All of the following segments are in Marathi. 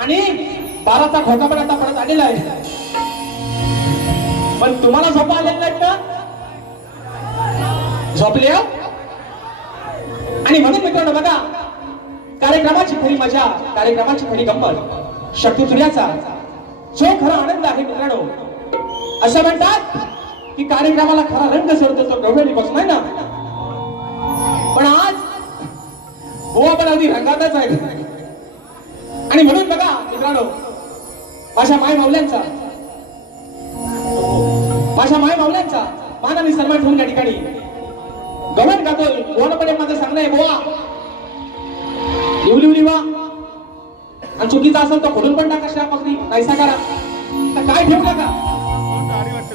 आणि 12चा खोका पण आता पडत आलेला आहे. पण तुम्हाला झोपा आलेलं नाहीत का? झोपले हो? आणि म्हणून मित्रांनो बघा, कार्यक्रमाची खरी मजा, कार्यक्रमाची खरी गंमत शक्तिसूर्याचा जो खरा आनंद आहे मित्रांनो. असं म्हणतात की कार्यक्रमाला खरा रंग चढतो तो गवळणी पासून आहे ना. पण आज गोवा पण अगदी रंगातच आहे. आणि म्हणून बघा मित्रांनो, माझ्या माय मावल्यांचा मान आणि सन्मान ठेवून या ठिकाणी गवळण गातोय. गोवापणे माझं सांगणं आहे, बोवा लिवली वा, आणि चुकीचा असेल तर खोलून पण टाका. शा पकडी नाहीसा करा तर काय ठेवू नका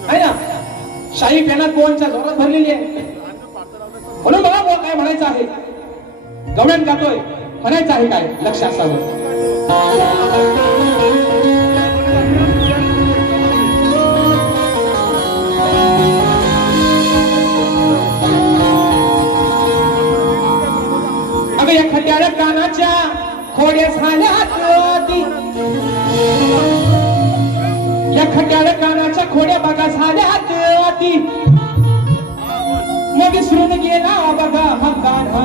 आहे ना. शाही पेनात गोवांच्या जोरात भरलेली आहे. म्हणून बघा बोवा काय म्हणायचं आहे. गवळण गातोय, म्हणायचं आहे काय, लक्ष असावं. अगं या खट्याळ कानाच्या खोड्या झाल्यात, या खट्याळ कानाच्या खोड्या बघा झाल्यात, मग विसरून गेला बघा मकाना.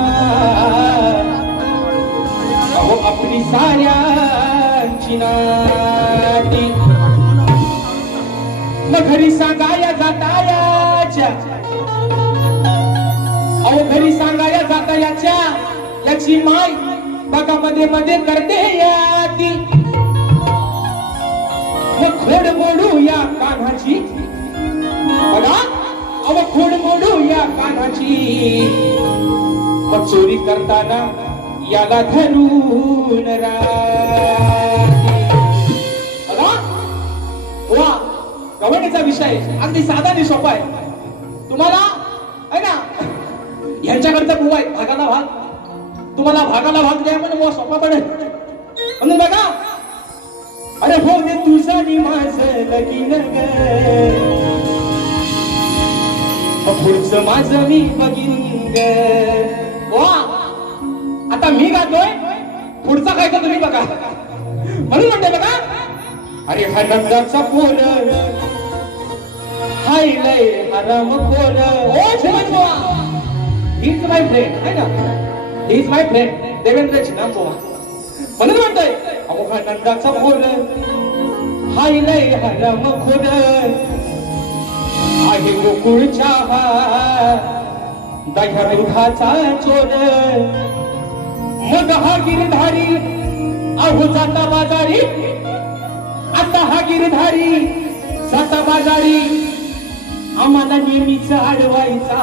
अहो आपली साऱ्यांची नाती, मग घरी सांगाया जातायाच्या, अहो घरी सांगाया जातायाच्या, याची माय बघा मध्ये मध्ये करते याती. मग खोड मोडू या कान्हाची, बघा अव खोड मोडू या कान्हाची, मग चोरी करताना याला धरून राहते. बघा वा, गवळणीचा विषय अगदी साधा आणि सोपा आहे. तुम्हाला आहे ना, यांच्याकडचा बुवा आहे भागाला भाग, तुम्हाला भागाला भाग द्या पण बुवा सोपा पडेल. म्हणून बघा, अरे हो दे तुझा नि माझं लगीन ग, पुढचं माझं मी बघीन ग. वा, आता मी गातोय, पुढचा काय तुम्ही बघा. म्हणून म्हणते बघा, अरे हा नंदाचा पोर हाय लय हराम खोर. ओ छमन बुवा, ही इज माय फ्रेंड आहे ना, he is my friend Devendra Chhaman Buwa. म्हणून म्हणतोय, अहो हा नंदाचा पोर हाय लय हराम खोर, आहे गोकुळच्या दह्या दुधाचा चोर. मग हा गिरधारी अहो जाता बाजारी, आता हा गिरधारी जाता बाजारी, आम्हाला नेहमीच अडवायचा.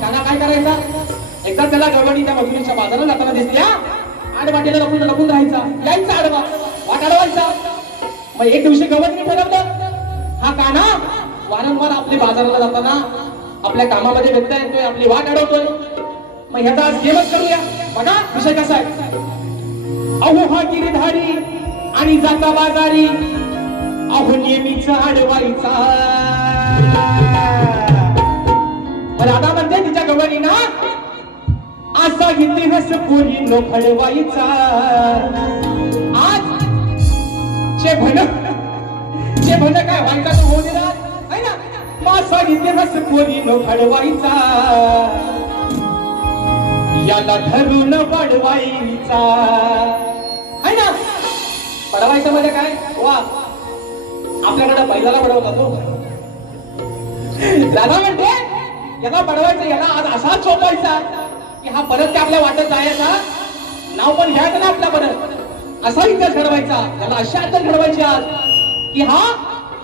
त्याला काय करायचा, एकदा त्याला गवळणी त्या मजुरीच्या बाजाराला जाताना दिसल्या, आडवाटीला लपून राहायचा, यायचा आडवा, वाट अडवायचा. मग एक दिवशी गवळणी ठरवलं, हा काना वारंवार आपल्या बाजाराला जाताना आपल्या कामामध्ये व्यत्यय येतोय, आपली वाट अडवतोय. मग ह्याचा आज गेमच करूया. बघा विषय कसा आहे, अहो हा गिरधारी आणि जाता बाजारी, अहो नेहमीच अडवायचा. राधा म्हणते तिच्या गवळीना, असा इतिहास पोरी नो घडवायचा. आज जे भन काय व्हायचा तो होऊ दिला आहे ना. माझा इतिहास पोरी नो घडवायचा, याला धरून पडवायचा आहे ना. पडवायचं म्हणजे काय, वा आपल्याकडे बैलाला पडवतात हो. दादा म्हणते याला पडवायचं, याला आज असाच झोपायचा की हा परत त्या आपल्या वाटत जायचा, नाव पण घ्यायचं ना आपल्या परत, असा इतिहास घडवायचा. याला अशा अर्थात घडवायची आज की हा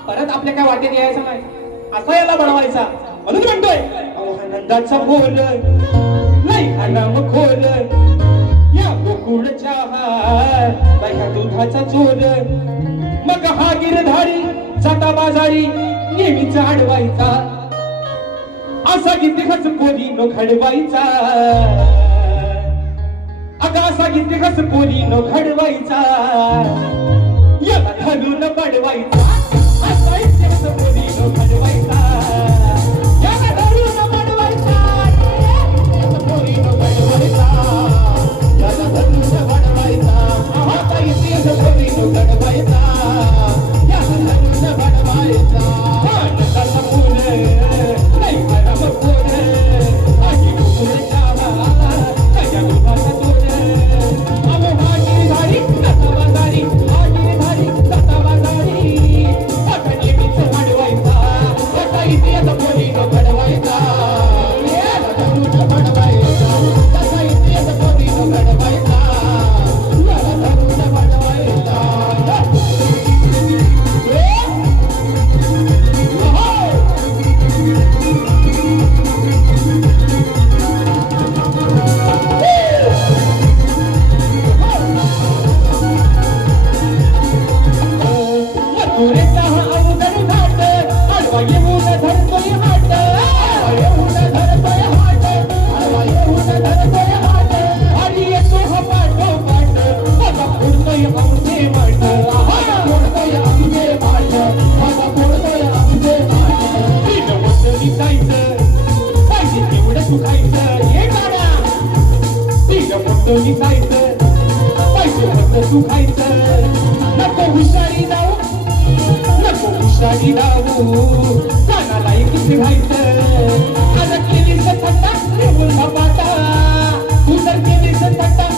परत आपल्या काय वाटेत यायचा नाही, असा याला बनवायचा. म्हणून म्हणतोय, आनंदाचा बोल नाही अनाम खोल, या गोकुळच्या दह्या दुधाचा चोर. मग हा गिरधारी जाता बाजारी, नेहमीच अडवायचा. असा इतिहास पोरी नो घडवायचा, अगं असा इतिहास पोरी नो घडवायचा, याला घालून पडवायचा. असा इतिहास पोरी नो घडवायचा, याला घालून पडवायचा. पोरी नो घडवायचा, याला घालून फक्त विसायचं पैसे फक्त तू खायचं नको हुशारी जाऊ नको हुशारी जाऊ कानाला किती व्हायचं आज केलीस थट्टा ठेवून बाबा तू जर केलीस थट्टा